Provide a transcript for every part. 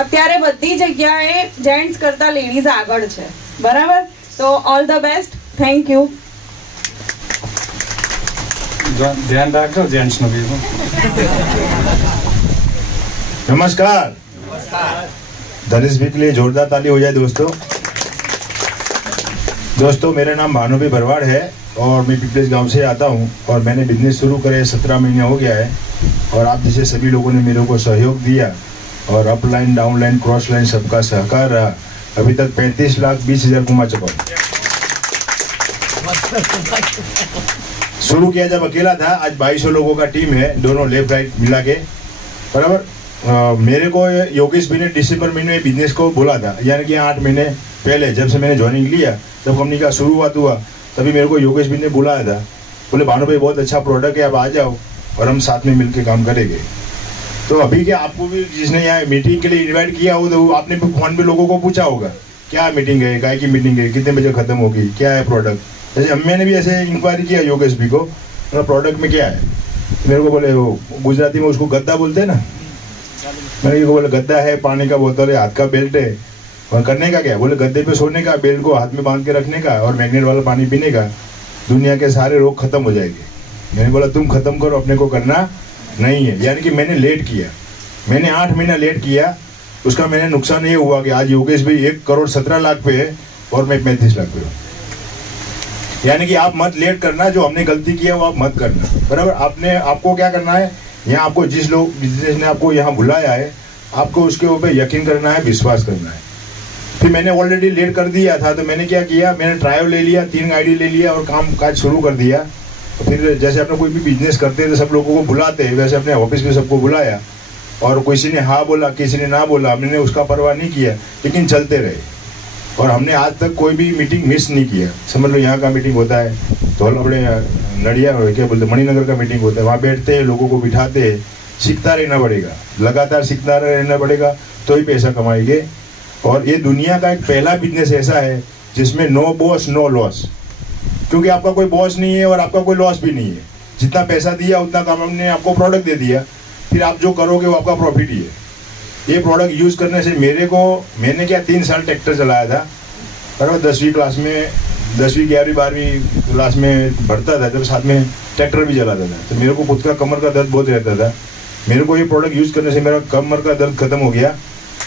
અત્યારે બધી જગ્યાએ જેન્ટ્સ કરતા લેડીઝ આગળ છે, બરાબર? તો all the best, thank you. ધ્યાન રાખજો જેન્ટ્સ નું બી. नमस्कार. धनुष भी के लिए जोरदार ताली हो जाए दोस्तों. मेरा नाम भानुभाई भरवाड़ है और मैं पीपलेस गांव से आता हूं और मैंने बिजनेस शुरू करे 17 महीने हो गया है और आप जैसे सभी लोगों ने मेरे को सहयोग दिया और अपलाइन डाउनलाइन क्रॉस लाइन सबका सहकार रहा. अभी तक 35,20,000 कमा चुका हूँ. शुरू किया जब अकेला था, आज 2200 लोगों का टीम है, दोनों लेफ्ट राइट मिला के, बराबर. मेरे को योगेश भाई ने दिसंबर महीने में बिजनेस को बोला था, यानी कि 8 महीने पहले जब से मैंने ज्वाइनिंग लिया, जब कंपनी का शुरुआत हुआ, तभी मेरे को योगेश भाई ने बुलाया था. बोले भानु भाई बहुत अच्छा प्रोडक्ट है, आप आ जाओ और हम साथ में मिलकर काम करेंगे. तो अभी क्या आपको भी जिसने यहाँ मीटिंग के लिए इन्वाइट किया हो तो आपने भी फोन पे लोगों को पूछा होगा क्या मीटिंग है, काय की मीटिंग है, कितने बजे खत्म होगी, क्या है प्रोडक्ट. जैसे मैंने भी ऐसे इंक्वायरी किया योगेश भाई को, प्रोडक्ट में क्या है. मेरे को बोले वो गुजराती में उसको गद्दा बोलते हैं ना. मैंने को बोले गद्दा है, पानी का बोतल है, हाथ का बेल्ट है, और करने का क्या. बोले गद्दे पे सोने का, बेल्ट को हाथ में बांध के रखने का और मैग्नेट वाला पानी पीने का, दुनिया के सारे रोग खत्म हो जाएंगे. मैंने बोला तुम खत्म करो, अपने को करना नहीं है. यानी कि मैंने लेट किया, मैंने 8 महीना लेट किया. उसका मैंने नुकसान ये हुआ कि आज योगेश भाई 1,17,00,000 पे है और मैं 35 लाख पे हूँ. यानी कि आप मत लेट करना, जो हमने गलती किया वो आप मत करना, बराबर. आपको क्या करना है, यहाँ आपको जिस लोग बिजनेस ने आपको यहाँ बुलाया है, आपको उसके ऊपर यकीन करना है, विश्वास करना है. फिर मैंने ऑलरेडी लेट कर दिया था, तो मैंने क्या किया, मैंने ट्रायल ले लिया, 3 गाड़ी ले लिया और काम काज शुरू कर दिया. फिर जैसे अपने कोई भी बिजनेस करते हैं तो सब लोगों को बुलाते हैं, वैसे अपने ऑफिस में सबको बुलाया और किसी ने हाँ बोला, किसी ने ना बोला, हमने उसका परवाह नहीं किया, लेकिन चलते रहे. और हमने आज तक कोई भी मीटिंग मिस नहीं किया. समझ लो यहाँ का मीटिंग होता है तो अपने नडिया क्या बोलते मणिनगर का मीटिंग होता है, वहाँ बैठते हैं, लोगों को बिठाते हैं. सीखता रहना पड़ेगा, लगातार सीखता रहना पड़ेगा, तो ही पैसा कमाएंगे. और ये दुनिया का एक पहला बिजनेस ऐसा है जिसमें नो बॉस नो लॉस, क्योंकि आपका कोई बॉस नहीं है और आपका कोई लॉस भी नहीं है. जितना पैसा दिया उतना काम हमने आपको प्रोडक्ट दे दिया, फिर आप जो करोगे वो आपका प्रॉफिट ही है. ये प्रोडक्ट यूज करने से मैंने क्या 3 साल ट्रैक्टर चलाया था, बराबर. 10वीं क्लास में 10वीं 11वीं 12वीं क्लास में भरता था, जब साथ में ट्रैक्टर भी चलाता था. तो मेरे को खुद का कमर का दर्द बहुत रहता था. मेरे को ये प्रोडक्ट यूज करने से मेरा कमर का दर्द खत्म हो गया.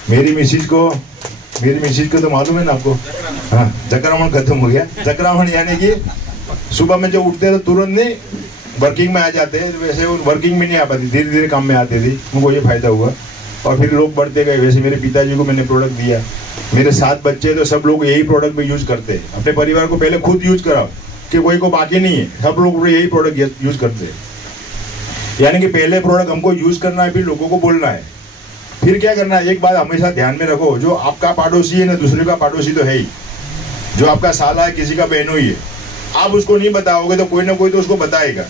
मेरी मिसिज को तो मालूम है ना आपको, हाँ, जकरामण खत्म हो गया. जकरामण यानी कि सुबह में जब उठते तो तुरंत नहीं वर्किंग में आ जाते हैं, वैसे वो वर्किंग में नहीं आ पाती, धीरे धीरे काम में आती थी. उनको ये फायदा हुआ और फिर लोग बढ़ते गए. वैसे मेरे पिताजी को मैंने प्रोडक्ट दिया. मेरे 7 बच्चे तो सब लोग यही प्रोडक्ट में यूज करते हैं. अपने परिवार को पहले खुद यूज कराओ कि कोई को बाकी नहीं है, सब लोग यही प्रोडक्ट यूज करते हैं. यानी कि पहले प्रोडक्ट हमको यूज करना है, फिर लोगों को बोलना है. फिर क्या करना है, एक बात हमेशा ध्यान में रखो, जो आपका पड़ोसी है ना, दूसरे का पड़ोसी तो है ही. जो आपका साला है किसी का बहनों ही है, आप उसको नहीं बताओगे तो कोई ना कोई तो उसको बताएगा.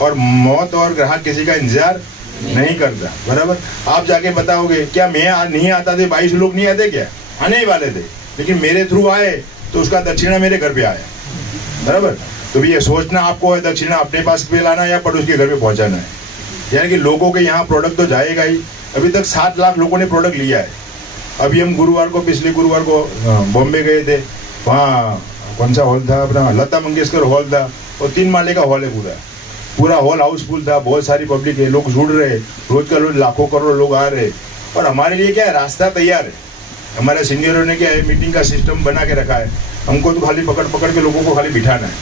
और मौत और ग्राहक किसी का इंतजार नहीं करता, बराबर. आप जाके बताओगे क्या मैं नहीं आता थे, 22 लोग नहीं आते क्या, आने ही वाले थे, लेकिन मेरे थ्रू आए तो उसका दक्षिणा मेरे घर पे आया, बराबर. तो ये सोचना आपको है, दक्षिणा अपने पास पे लाना है या पड़ोस के घर पे पहुंचाना है. यानी कि लोगों के यहाँ प्रोडक्ट तो जाएगा ही. अभी तक 7 लाख लोगों ने प्रोडक्ट लिया है. अभी हम पिछले गुरुवार को बॉम्बे गए थे. वहाँ कौन सा हॉल था अपना, लता मंगेशकर हॉल था, और 3 माले का हॉल है. पूरा हॉल हाउसफुल था, बहुत सारी पब्लिक है, लोग जुड़ रहे, रोज का रोज लाखों करोड़ लोग आ रहे. और हमारे लिए क्या है, रास्ता तैयार है. हमारे सीनियरों ने क्या है, मीटिंग का सिस्टम बना के रखा है. हमको तो खाली पकड़ के लोगों को खाली बिठाना है,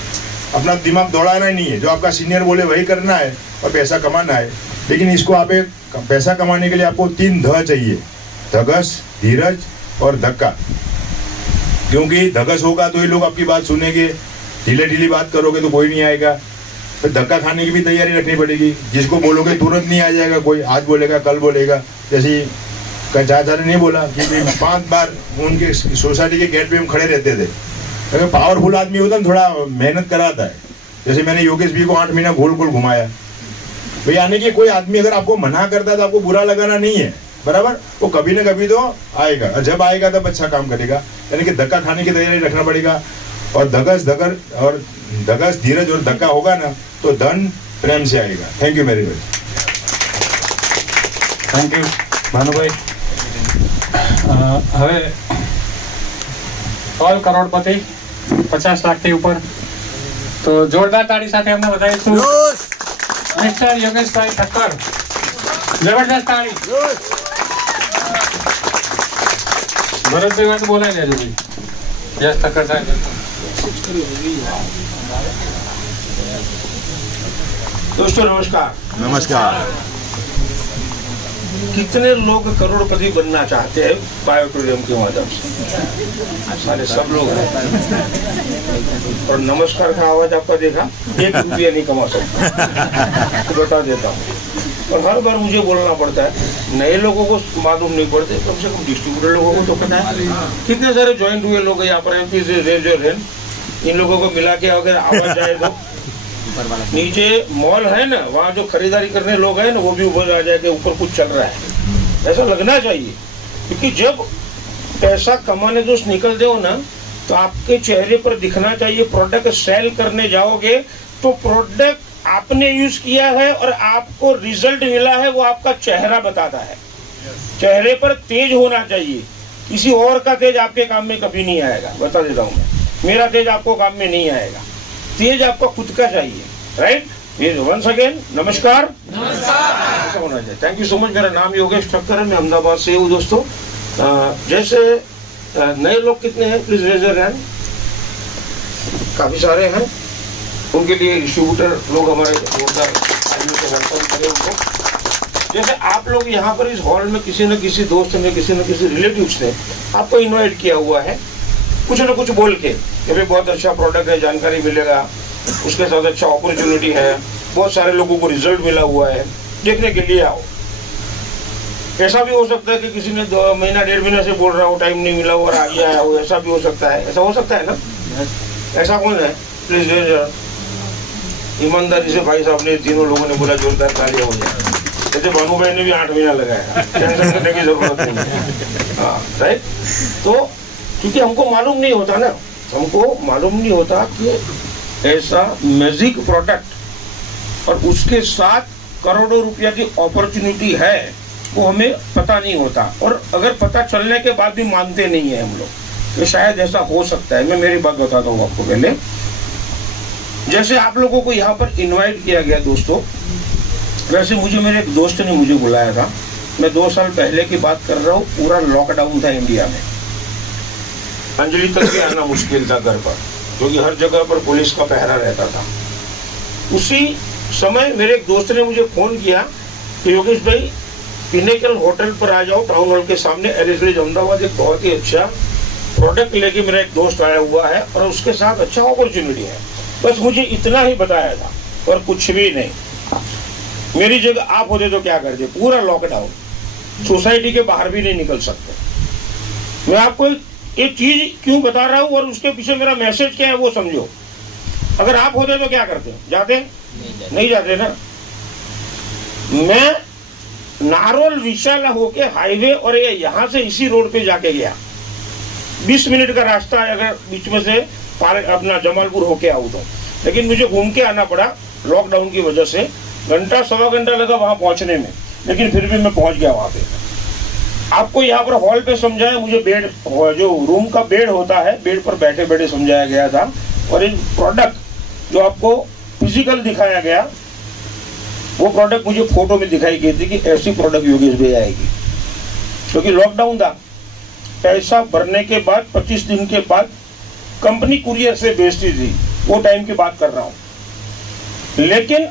अपना दिमाग दौड़ाना नहीं है. जो आपका सीनियर बोले वही करना है और पैसा कमाना है. लेकिन इसको आप एक पैसा कमाने के लिए आपको 3 ध चाहिए, धगस, धीरज और धक्का. क्योंकि धगस होगा तो ही लोग आपकी बात सुनेंगे, ढीले बात करोगे तो कोई नहीं आएगा. फिर धक्का खाने की भी तैयारी रखनी पड़ेगी. जिसको बोलोगे तुरंत नहीं आ जाएगा, कोई आज बोलेगा कल बोलेगा. जैसे चाचा ने नहीं बोला कि 5 बार उनके सोसाइटी के गेट पे हम खड़े रहते थे. अगर पावरफुल आदमी होता ना, थोड़ा मेहनत कराता है. जैसे मैंने योगेश भी को 8 महीना गोल घुमाया. तो यानी कि कोई आदमी अगर आपको मना करता है तो आपको बुरा लगाना नहीं है, बराबर. वो कभी ना कभी तो आएगा, और जब आएगा तब अच्छा काम करेगा. यानी कि धक्का खाने की तैयारी रखना पड़ेगा. और धगस धीरज और धक्का होगा ना तो धन प्रेम से आएगा. Thank you very much. Thank you Bhanu भाई. હવે ઓલ કરોડપતિ 50 લાખથી ઉપર, તો જોરદાર તાળી સાથે અમને વધાવીશું મિસ્ટર યોગેશભાઈ ઠક્કર. જબરદસ્ત તાળી. ભરતભાઈ વાત બોલાય લેજો ભાઈ. યસ ઠક્કર સાહેબ. दोस्तों नमस्कार. नमस्कार. कितने लोग करोड़पति बनना चाहते हैं बायोटोरियम के माध्यम से? सारे सब लोग हैं. और नमस्कार का आवाज आपका देखा, 1 रुपया नहीं कमा सकता, तो बता देता हूँ. और हर बार मुझे बोलना पड़ता है, नए लोगों को मालूम नहीं पड़ते, कम से कम डिस्ट्रीब्यूटर लोगों को तो पता है. कितने सारे ज्वाइंट हुए लोग यहाँ पर MP से रेंज और रेंज, इन लोगों को मिला के अगर आवाज जाए तो नीचे मॉल है ना, वहाँ जो खरीदारी करने लोग हैं ना, वो भी ऊपर आ जाए कि ऊपर कुछ चल रहा है. ऐसा लगना चाहिए, क्योंकि जब पैसा कमाने दोस्त निकलते हो ना, तो आपके चेहरे पर दिखना चाहिए. प्रोडक्ट सेल करने जाओगे तो प्रोडक्ट आपने यूज किया है और आपको रिजल्ट मिला है, वो आपका चेहरा बताता है. चेहरे पर तेज होना चाहिए. किसी और का तेज आपके काम में कभी नहीं आएगा, बता देता हूँ मैं. मेरा तेज आपको काम में नहीं आएगा. तेज आपका खुद का चाहिए. राइट. वंस अगेन नमस्कार. ऐसा होना चाहिए. Thank you so much. मेरा नाम योगेश ठक्कर है, मैं अहमदाबाद से हूँ दोस्तों. जैसे नए लोग कितने हैं, प्लीज रेज योर हैंड. काफी सारे हैं. उनके लिए डिस्ट्रीब्यूटर लोग हमारे जोरदार वेलकम करें उनको. जैसे आप लोग यहाँ पर इस हॉल में किसी न किसी दोस्त ने, किसी न किसी रिलेटिव्स ने आपको इनवाइट किया हुआ है, कुछ न कुछ बोल के कि भाई बहुत अच्छा प्रोडक्ट है, जानकारी मिलेगा, उसके साथ अच्छा अपॉर्चुनिटी है, बहुत सारे लोगों को रिजल्ट मिला हुआ है, देखने के लिए आओ. ऐसा भी हो सकता है कि किसी ने 2 महीना 1.5 महीना से बोल रहा हो, टाइम नहीं मिला और आगे आया हो. ऐसा भी हो सकता है. ऐसा हो सकता है ना. ऐसा कौन है? प्लीज ईमानदारी से भाई साहब ने, तीनों लोगों ने बोला जोरदार तालियां हो जाए. जैसे भानु भाई ने भी 8 महीना लगाया, टेंशन करने की जरूरत नहीं है. हाँ राइट. तो क्योंकि हमको मालूम नहीं होता ना, हमको मालूम नहीं होता कि ऐसा मैजिक प्रोडक्ट और उसके साथ करोड़ों रुपया की अपॉर्चुनिटी है, वो हमें पता नहीं होता. और अगर पता चलने के बाद भी मानते नहीं है हम लोग, तो शायद ऐसा हो सकता है. मैं मेरी बात बताता हूँ आपको. पहले जैसे आप लोगों को यहाँ पर इनवाइट किया गया दोस्तों, वैसे मुझे मेरे एक दोस्त ने मुझे बुलाया था. मैं 2 साल पहले की बात कर रहा हूँ. पूरा लॉकडाउन था इंडिया में. अंजलि तक भी आना मुश्किल था घर पर, क्योंकि हर जगह पर पुलिस का पहरा रहता था. उसी समय मेरे एक दोस्त ने मुझे फोन किया कि योगेश भाई पिनेकल होटल पर आ जाओ, टाउन हॉल के सामने, एलिस विलेज अहमदाबाद. एक बहुत ही अच्छा प्रोडक्ट लेके मेरा एक दोस्त आया हुआ है और उसके साथ अच्छा अपॉर्चुनिटी है. बस मुझे इतना ही बताया था और कुछ भी नहीं. मेरी जगह आप होते तो क्या करते? पूरा लॉकडाउन, सोसाइटी के बाहर भी नहीं निकल सकते. मैं आपको एक चीज क्यों बता रहा हूं और उसके पीछे मेरा मैसेज क्या है वो समझो. अगर आप होते तो क्या करते? जाते? नहीं जाते ना. मैं नारोल विशाला होके हाईवे और ये यहाँ से इसी रोड पे जाके गया. 20 मिनट का रास्ता है अगर बीच में से अपना जमालपुर होके आऊं तो, लेकिन मुझे घूम के आना पड़ा लॉकडाउन की वजह से. घंटा 1.25 घंटा लगा वहां पहुंचने में, लेकिन फिर भी मैं पहुंच गया वहां पे. आपको यहाँ पर हॉल पे समझाया, मुझे बेड, जो रूम का बेड होता है, बेड पर बैठे बैठे समझाया गया था. और एक प्रोडक्ट जो आपको फिजिकल दिखाया गया, वो प्रोडक्ट मुझे फोटो में दिखाई गई थी कि ऐसी प्रोडक्ट योगेश भाई आएगी. क्योंकि लॉकडाउन था. पैसा भरने के बाद 25 दिन के बाद कंपनी कुरियर से भेजती थी. वो टाइम की बात कर रहा हूँ. लेकिन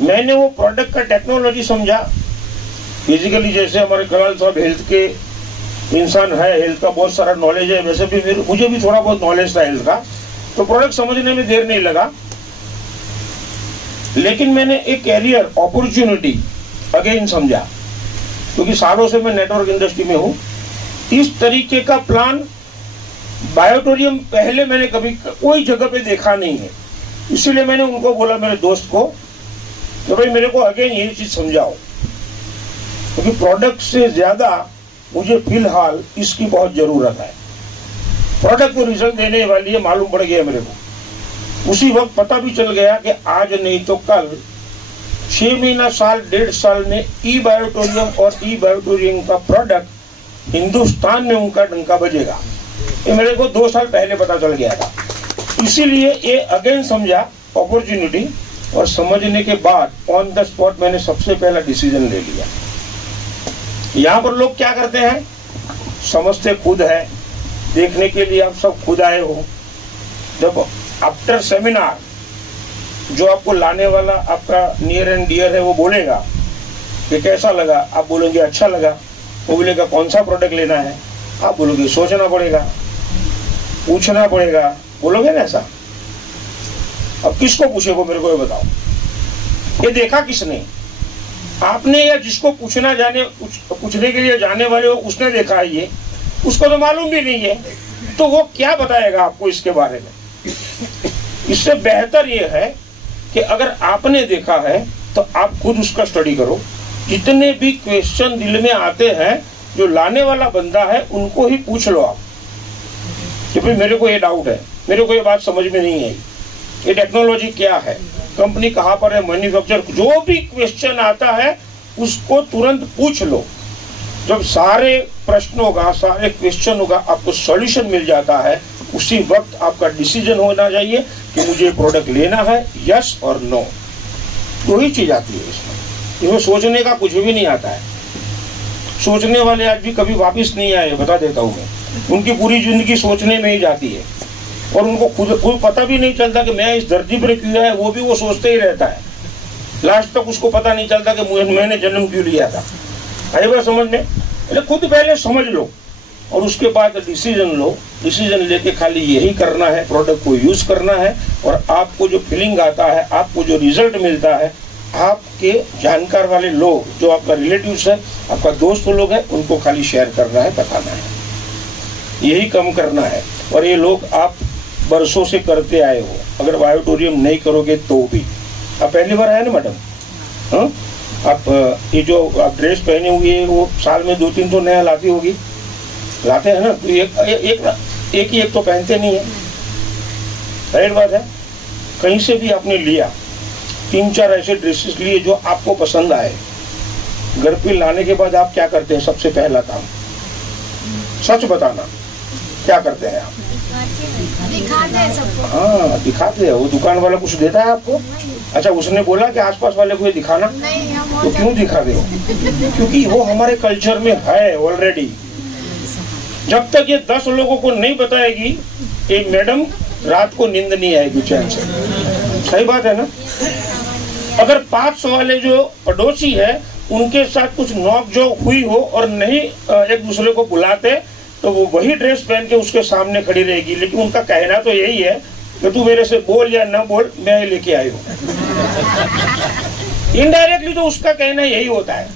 मैंने वो प्रोडक्ट का टेक्नोलॉजी समझा. फिजिकली जैसे हमारे कलाल साहब हेल्थ के इंसान है, हेल्थ का बहुत सारा नॉलेज है, वैसे भी मुझे भी थोड़ा बहुत नॉलेज था हेल्थ का. तो प्रोडक्ट समझने में देर नहीं लगा. लेकिन मैंने एक कैरियर अपॉर्चुनिटी अगेन समझा, क्योंकि सालों से मैं नेटवर्क इंडस्ट्री में हूं. इस तरीके का प्लान बायोटोरियम पहले मैंने कभी कोई जगह पे देखा नहीं है. इसीलिए मैंने उनको बोला, मेरे दोस्त को, तो भाई मेरे को अगेन यही चीज समझाओ, क्योंकि प्रोडक्ट से ज्यादा मुझे फिलहाल इसकी बहुत जरूरत है. प्रोडक्ट को रिजल्ट देने वाली है, मालूम पड़ गया मेरे को. उसी वक्त पता भी चल गया कि आज नहीं तो कल 6 महीना, साल, 1.5 साल में ई बायोटोरियम और ई बायोटोरियम का प्रोडक्ट हिंदुस्तान में उनका डंका बजेगा। ये मेरे को 2 साल पहले पता चल गया था, इसीलिए ये अगेन समझा अपॉर्चुनिटी, और समझने के बाद ऑन द स्पॉट मैंने सबसे पहला डिसीजन ले लिया। यहाँ पर लोग क्या करते हैं, समझते खुद है, देखने के लिए आप सब खुद आए हो। जब आफ्टर सेमिनार जो आपको लाने वाला आपका नियर एंड डियर है वो बोलेगा कि कैसा लगा, आप बोलेंगे अच्छा लगा, वो बोलेगा कौन सा प्रोडक्ट लेना है, आप बोलोगे सोचना पड़ेगा, पूछना पड़ेगा, बोलोगे ना ऐसा। अब किसको पूछेगो मेरे को ये बताओ, ये देखा किसने, आपने या जिसको पूछने के लिए जाने वाले हो उसने देखा है, ये उसको तो मालूम भी नहीं है, तो वो क्या बताएगा आपको इसके बारे में। इससे बेहतर ये है कि अगर आपने देखा है तो आप खुद उसका स्टडी करो। जितने भी क्वेश्चन दिल में आते हैं जो लाने वाला बंदा है उनको ही पूछ लो आप कि भाई मेरे को ये डाउट है, मेरे को ये बात समझ में नहीं आई, ये टेक्नोलॉजी क्या है, कंपनी कहाँ पर है, मैन्युफैक्चर, जो भी क्वेश्चन आता है उसको तुरंत पूछ लो। जब सारे प्रश्नों का, सारे क्वेश्चनों का आपको सॉल्यूशन मिल जाता है, उसी वक्त आपका डिसीजन होना चाहिए कि मुझे प्रोडक्ट लेना है, यस और नो। दो ही चीज आती है इसमें सोचने का कुछ भी नहीं आता है। सोचने वाले आज भी कभी वापस नहीं आए, बता देता हूँ मैं। उनकी पूरी जिंदगी सोचने में ही जाती है और उनको खुद पता भी नहीं चलता कि मैं इस धरती पर क्यों आया, वो भी वो सोचते ही रहता है। लास्ट तक उसको पता नहीं चलता कि मैंने जन्म क्यों लिया था। आई बात समझ में? खुद पहले समझ लो और उसके बाद डिसीजन लो। डिसीजन लेके खाली यही करना है, प्रोडक्ट को यूज करना है, और आपको जो फीलिंग आता है, आपको जो रिजल्ट मिलता है, आपके जानकार वाले लोग जो आपका रिलेटिव्स है, आपका दोस्त लोग हैं, उनको खाली शेयर करना है, बताना है, यही कम करना है। और ये लोग आप बरसों से करते आए हो, अगर बायोटोरियम नहीं करोगे तो भी। आप पहली बार आए ना मैडम? हाँ, आप ये जो आप ड्रेस पहने हुए वो साल में 2-3 तो नया लाती होगी, लाते हैं ना, तो एक ही तो पहनते नहीं है, राइट बात है। कहीं से भी आपने लिया, 3-4 ऐसे ड्रेसेस लिए जो आपको पसंद आए, घर पे लाने के बाद आप क्या करते हैं? सबसे पहला काम, सच बताना, क्या करते हैं आप? दिखाते हैं सबको। हाँ, दिखाते हैं। वो दुकान वाला कुछ देता है आपको? अच्छा, उसने बोला कि आसपास वाले को ये दिखाना? नहीं, हम तो क्यों दिखाते हो? क्योंकि वो हमारे कल्चर में है ऑलरेडी। जब तक ये 10 लोगों को नहीं बताएगी कि मैडम रात को नींद नहीं आएगी चैन से। सही बात है ना? अगर 5 वाले जो पड़ोसी है उनके साथ कुछ नोक-झोंक हुई हो और नहीं एक दूसरे को बुलाते, तो वो वही ड्रेस पहन के उसके सामने खड़ी रहेगी, लेकिन उनका कहना तो यही है कि तू मेरे से बोल या ना बोल, मैं लेके आई हूँ। इनडायरेक्टली तो उसका कहना यही होता है।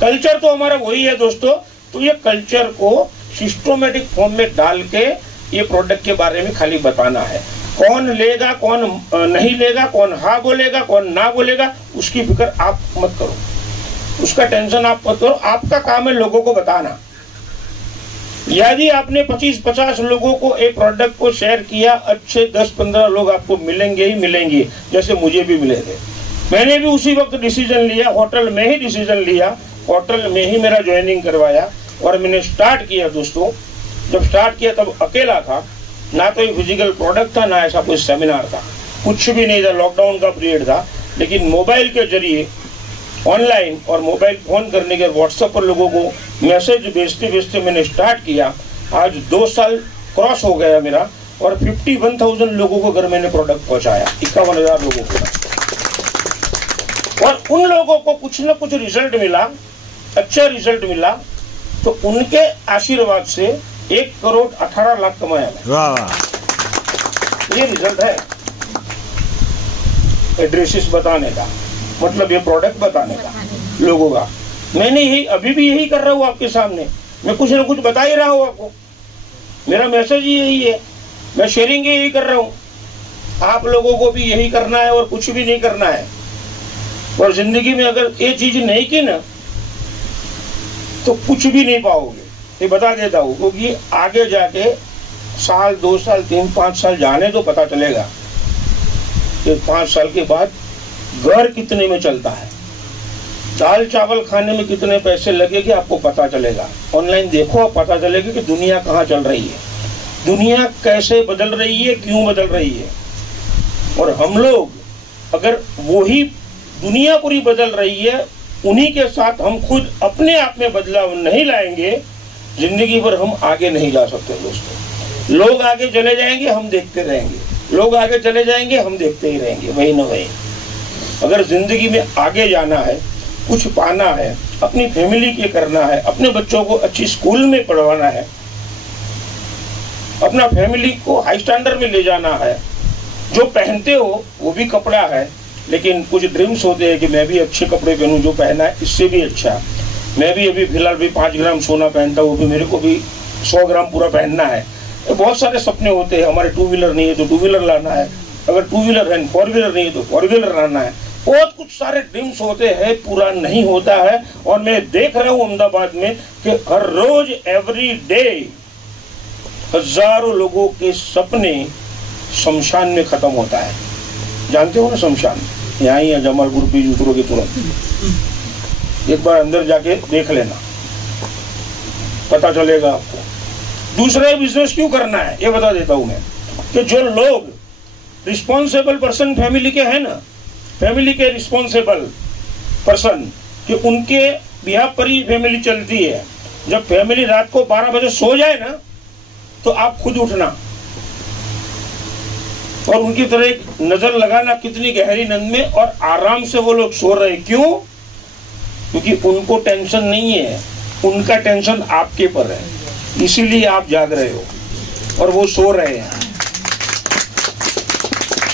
कल्चर तो हमारा वही है दोस्तों। तो ये कल्चर को सिस्टमेटिक फॉर्म में डाल के ये प्रोडक्ट के बारे में खाली बताना है। कौन लेगा, कौन नहीं लेगा, कौन हाँ बोलेगा, कौन ना बोलेगा, उसकी फिक्र आप मत करो, उसका टेंशन आप मत करो। आपका काम है लोगों को बताना। यदि आपने 25-50 लोगों को एक प्रोडक्ट को शेयर किया, अच्छे 10-15 लोग आपको मिलेंगे ही मिलेंगे, जैसे मुझे भी मिले थे। मैंने भी उसी वक्त डिसीजन लिया, होटल में ही डिसीजन लिया, होटल में ही मेरा ज्वाइनिंग करवाया और मैंने स्टार्ट किया। दोस्तों, जब स्टार्ट किया तब अकेला था, ना तो ये फिजिकल प्रोडक्ट था, ना ऐसा कोई सेमिनार था, कुछ भी नहीं था, लॉकडाउन का पीरियड था। लेकिन मोबाइल के जरिए ऑनलाइन और मोबाइल फोन करने के, व्हाट्सएप पर लोगों को मैसेज भेजते भेजते मैंने स्टार्ट किया। आज 2 साल क्रॉस हो गया मेरा और 51,000 लोगों को घर मैंने प्रोडक्ट पहुंचाया, 51,000 लोगों को। और उन लोगों को कुछ न कुछ रिजल्ट मिला, अच्छा रिजल्ट मिला, तो उनके आशीर्वाद से 1,18,00,000 कमाया मैं। ये रिजल्ट है एड्रेसेस बताने का, मतलब ये प्रोडक्ट बताने का लोगों का। मैंने यही अभी भी यही कर रहा हूँ आपके सामने, मैं कुछ ना कुछ बता ही रहा हूँ आपको। मेरा मैसेज ही यही है, मैं शेयरिंग यही कर रहा हूँ। आप लोगों को भी यही करना है और कुछ भी नहीं करना है। और जिंदगी में अगर ये चीज नहीं की ना तो कुछ भी नहीं पाओगे, ये बता देता हूँ। क्योंकि आगे जाके साल, 2 साल, 3-5 साल जाने तो पता चलेगा कि 5 साल के बाद घर कितने में चलता है। दाल चावल खाने में कितने पैसे लगेंगे आपको पता चलेगा। ऑनलाइन देखो, पता चलेगा कि दुनिया कहाँ चल रही है, दुनिया कैसे बदल रही है, क्यों बदल रही है। और हम लोग अगर वही दुनिया पूरी बदल रही है, उन्हीं के साथ हम खुद अपने आप में बदलाव नहीं लाएंगे, जिंदगी भर हम आगे नहीं जा सकते दोस्तों। लोग आगे चले जाएंगे, हम देखते रहेंगे, लोग आगे चले जाएंगे, हम देखते ही रहेंगे, वही ना वही। अगर जिंदगी में आगे जाना है, कुछ पाना है, अपनी फैमिली के करना है, अपने बच्चों को अच्छी स्कूल में पढ़वाना है, अपना फैमिली को हाई स्टैंडर्ड में ले जाना है, जो पहनते हो वो भी कपड़ा है, लेकिन कुछ ड्रीम्स होते हैं कि मैं भी अच्छे कपड़े पहनूं, जो पहना है इससे भी अच्छा। मैं भी अभी फिलहाल भी 5 ग्राम सोना पहनता हूँ, वो भी मेरे को भी 100 ग्राम पूरा पहनना है। बहुत सारे सपने होते हैं। हमारे 2 व्हीलर नहीं है तो 2 व्हीलर लाना है, अगर 2 व्हीलर है 4 व्हीलर नहीं है तो 4 व्हीलर लाना है। बहुत कुछ सारे ड्रीम्स होते हैं, पूरा नहीं होता है। और मैं देख रहा हूँ अहमदाबाद में कि हर रोज एवरी डे हजारों लोगों के सपने शमशान में खत्म होता है। जानते हो ना शमशान, यहाँ ही है जमालपुर बीच उतरोगे तुरंत, एक बार अंदर जाके देख लेना, पता चलेगा आपको। दूसरा बिजनेस क्यों करना है ये बता देता हूं मैं, कि जो लोग रिस्पॉन्सिबल पर्सन फैमिली के हैं ना, फैमिली के रिस्पॉन्सिबल पर्सन, कि उनके बिहार पर ही फैमिली चलती है। जब फैमिली रात को 12 बजे सो जाए ना, तो आप खुद उठना और उनकी तरह एक नजर लगाना कितनी गहरी नींद में और आराम से वो लोग सो रहे। क्यों? क्योंकि उनको टेंशन नहीं है, उनका टेंशन आपके पर है, इसीलिए आप जाग रहे हो और वो सो रहे हैं।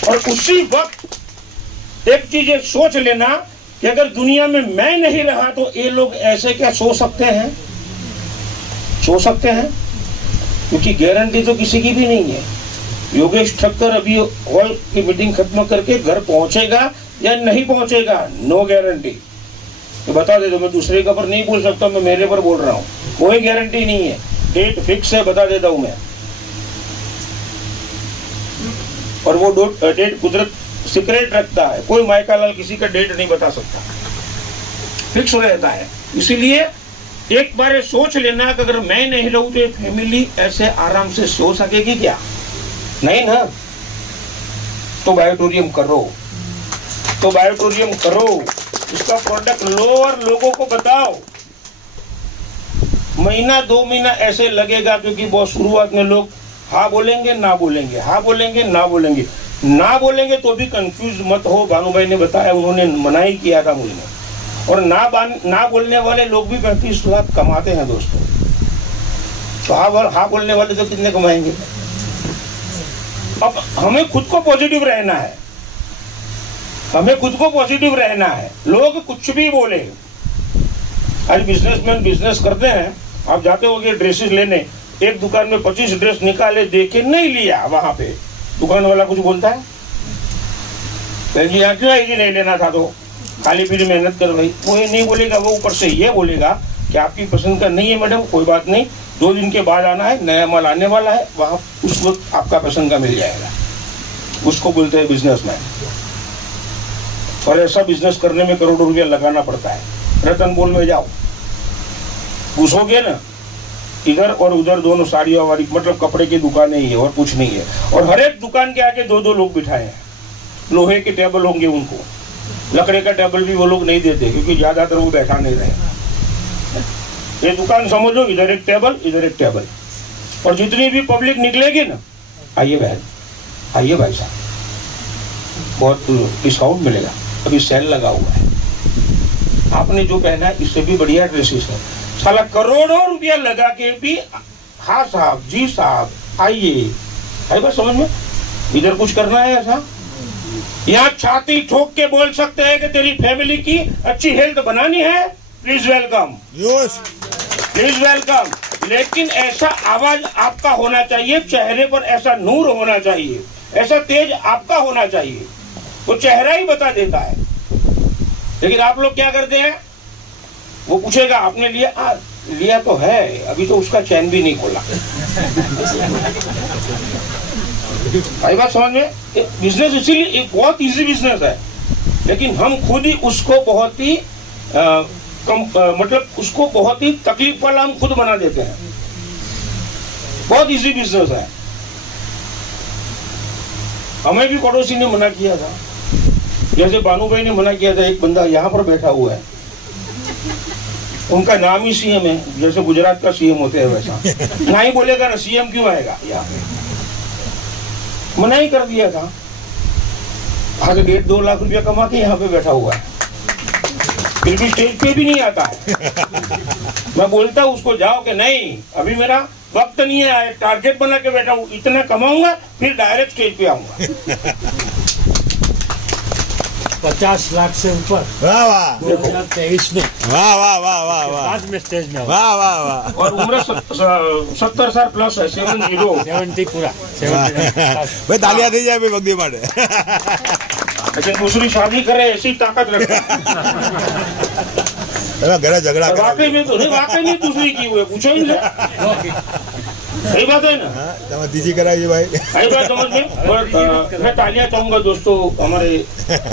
और उसी वक्त एक चीज सोच लेना कि अगर दुनिया में मैं नहीं रहा तो ये लोग ऐसे क्या सो सकते हैं? सो सकते हैं, क्योंकि गारंटी तो किसी की भी नहीं है। योगेश ठक्कर अभी हॉल की मीटिंग खत्म करके घर पहुंचेगा या नहीं पहुंचेगा, नो गारंटी। तो बता दे दो, मैं दूसरे के ऊपर नहीं बोल सकता, मैं मेरे पर बोल रहा हूं, कोई गारंटी नहीं है। डेट फिक्स है, बता देता हूं मैं। और वो डेट कुदरत सीक्रेट रखता है, कोई मायका लाल किसी का डेट नहीं बता सकता, फिक्स रहता है। इसीलिए एक बार सोच लेना कि अगर मैं नहीं रहूं तो ये फैमिली ऐसे आराम से सो सकेगी क्या? नहीं ना। तो बायोटोरियम करो, तो बायोटोरियम करो, इसका प्रोडक्ट लो और लोगों को बताओ। महीना 2 महीना ऐसे लगेगा, क्योंकि बहुत शुरुआत में लोग हाँ बोलेंगे ना बोलेंगे, हाँ बोलेंगे ना बोलेंगे, ना बोलेंगे तो भी कंफ्यूज मत हो। भानु भाई ने बताया, उन्होंने मना ही किया था मुझे। और ना बोलने वाले लोग भी 35 लाख कमाते हैं दोस्तों। तो हाँ बोलने वाले तो कितने कमाएंगे? अब हमें खुद को पॉजिटिव रहना है, हमें खुद को पॉजिटिव रहना है। लोग कुछ भी बोले, आज बिजनेसमैन बिजनेस करते हैं, आप जाते होगे ड्रेसेस लेने, एक दुकान में 25 ड्रेस निकाले, देखे नहीं लिया, वहां पे दुकान वाला कुछ बोलता है? जी यहाँ क्यों आएगी, नहीं लेना था तो खाली पीली मेहनत कर भाई। वो ये नहीं बोलेगा, वो ऊपर से ये बोलेगा कि आपकी पसंद का नहीं है मैडम, कोई बात नहीं, 2 दिन के बाद आना है, नया माल आने वाला है, वहां उस वक्त आपका पसंद का मिल जाएगा। उसको बोलते हैं बिजनेसमैन। और ऐसा बिजनेस करने में करोड़ों रुपया लगाना पड़ता है। रतन बोल में जाओ, घुसोगे ना, इधर और उधर दोनों साड़ियां वाली, मतलब कपड़े की दुकानें ही है और कुछ नहीं है। और हर एक दुकान के आगे 2-2 लोग बिठाए हैं, लोहे के टेबल होंगे उनको, लकड़े का टेबल भी वो लोग नहीं देते, क्योंकि ज्यादातर वो बैठा नहीं रहे। ये दुकान समझो, इधर एक टेबल, इधर एक टेबल, और जितनी भी पब्लिक निकलेगी ना, आइए बहन, आइए भाई साहब, बहुत डिस्काउंट मिलेगा, अभी सेल लगा हुआ है, आपने जो पहना है इससे भी बढ़िया ड्रेसेस है। साला करोड़ों रुपया लगा के भी हाँ साहब, जी साहब, आइए, आई बात समझ में? इधर कुछ करना है ऐसा? यहाँ छाती ठोक के बोल सकते हैं कि तेरी फैमिली की अच्छी हेल्थ बनानी है, प्लीज वेलकम, प्लीज वेलकम। लेकिन ऐसा आवाज आपका होना चाहिए, चेहरे पर ऐसा नूर होना चाहिए, ऐसा तेज आपका होना चाहिए, वो चेहरा ही बता देता है। लेकिन आप लोग क्या करते हैं, वो पूछेगा आपने लिया? लिया तो है, अभी तो उसका चैन भी नहीं खोला। भाई बात समझ में? बिजनेस इसीलिए एक बहुत इजी बिजनेस है, लेकिन हम खुद ही उसको बहुत ही मतलब उसको बहुत ही तकलीफ वाला हम खुद बना देते हैं। बहुत इजी बिजनेस है। हमें भी पड़ोसी ने मना किया था, जैसे बानू भाई ने मना किया था। एक बंदा यहाँ पर बैठा हुआ है, उनका नाम ही सीएम है, जैसे गुजरात का सीएम होते हैं वैसा। ना ही बोलेगा ना सीएम क्यों आएगा यहाँ पे, मना ही कर दिया था। आज 1.5-2 लाख रुपया कमा के यहाँ पे बैठा हुआ है, फिर भी स्टेज पे भी नहीं आता है। मैं बोलता हूँ उसको, जाओ कि नहीं अभी मेरा वक्त नहीं है, टारगेट बना के बैठा हूँ, इतना कमाऊंगा फिर डायरेक्ट स्टेज पे आऊंगा। 50 लाख से ऊपर। वाह वाह 2023 में। वाह वाह वाह वाह वाह 5 में स्टेज में। वाह वाह वाह। और उम्र 70 साल प्लस है, 70 पूरा 70। भाई तालियां थी जाए बगदी माटे। अच्छा दूसरी शादी करे ऐसी ताकत रखता है। घर झगड़ा वाकई में तो नहीं, वाकई में दूसरी की हुए पूछो इनसे, सही बात है ना। दीजिए कराइए भाई, सही बात समझ में। और मैं तालियां चाहूंगा दोस्तों हमारे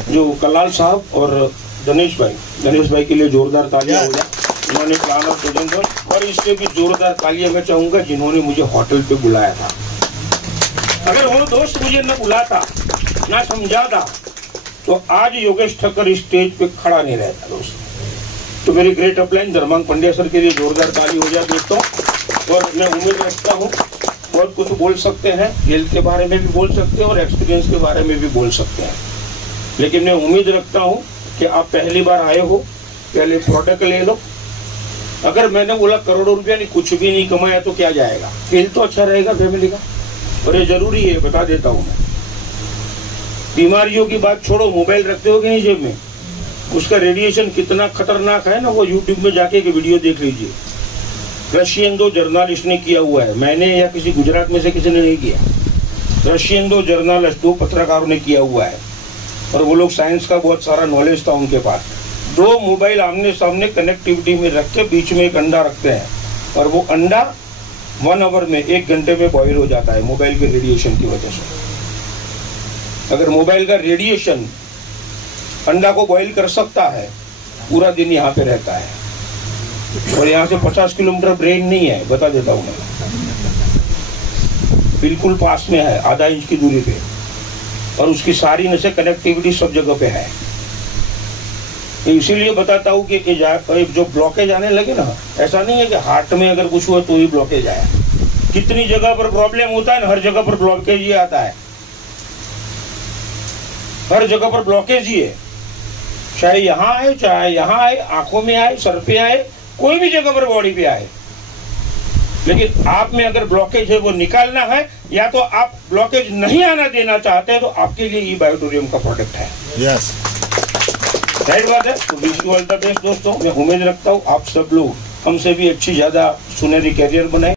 जो कलाल साहब और गणेश भाई के लिए जोरदार तालियां हो जाए। उन्होंने प्लान और प्रेजेंट और इससे भी जोरदार तालियां मैं चाहूंगा जिन्होंने मुझे होटल पे बुलाया था। अगर वो दोस्त मुझे न बुलाता ना समझाता तो आज योगेश ठक्कर इस स्टेज पे खड़ा नहीं रहता दोस्तों। तो मेरी ग्रेट अपलाइन धर्मांग पंड्या सर के लिए जोरदार ताली हो जाए दोस्तों। और मैं उम्मीद रखता हूँ बहुत कुछ बोल सकते हैं, हेल्थ के बारे में भी बोल सकते हैं और एक्सपीरियंस के बारे में भी बोल सकते हैं, लेकिन मैं उम्मीद रखता हूँ कि आप पहली बार आए हो, पहले प्रोडक्ट ले लो। अगर मैंने बोला करोड़ों रुपया नहीं, कुछ भी नहीं कमाया तो क्या जाएगा, हेल्थ तो अच्छा रहेगा फैमिली का, और ये जरूरी है, बता देता हूँ मैं। बीमारियों की बात छोड़ो, मोबाइल रखते हो कि नहीं जेब में, उसका रेडिएशन कितना खतरनाक है ना, वो यूट्यूब में जाके एक वीडियो देख लीजिए। रशियन 2 जर्नलिस्ट ने किया हुआ है, मैंने या किसी गुजरात में से किसी ने नहीं किया। रशियन 2 जर्नलिस्ट 2 पत्रकारों ने किया हुआ है, और वो लोग साइंस का बहुत सारा नॉलेज था उनके पास। 2 मोबाइल आमने सामने कनेक्टिविटी में रख के बीच में एक अंडा रखते हैं, और वो अंडा 1 आवर में 1 घंटे में बॉयल हो जाता है मोबाइल के रेडिएशन की वजह से। अगर मोबाइल का रेडिएशन अंडा को बॉईल कर सकता है, पूरा दिन यहाँ पे रहता है। और यहाँ से 50 किलोमीटर ब्रेन नहीं है, बता देता हूँ मैं, बिल्कुल पास में है, आधा इंच की दूरी पे, और उसकी सारी नसें कनेक्टिविटी सब जगह पे है। इसीलिए बताता हूँ कि जो ब्लॉकेज आने लगे ना, ऐसा नहीं है कि हार्ट में अगर कुछ हुआ तो ही ब्लॉकेज आया। कितनी जगह पर प्रॉब्लम होता है ना, हर जगह पर ब्लॉकेज ही आता है, हर जगह पर ब्लॉकेज ही है। चाहे यहाँ आए, चाहे यहाँ आए, आंखों में आए, सर पे आए, कोई भी जगह पर बॉडी पे आए, लेकिन आप में अगर ब्लॉकेज है वो निकालना है, या तो आप ब्लॉकेज नहीं आना देना चाहते हैं, तो आपके लिए ये बायोटोरियम का प्रोडक्ट है। यस राइट बात है। तो wish you all the best दोस्तों। मैं उम्मीद रखता हूँ आप सब लोग हमसे भी अच्छी ज्यादा सुनहरी कैरियर बनाए।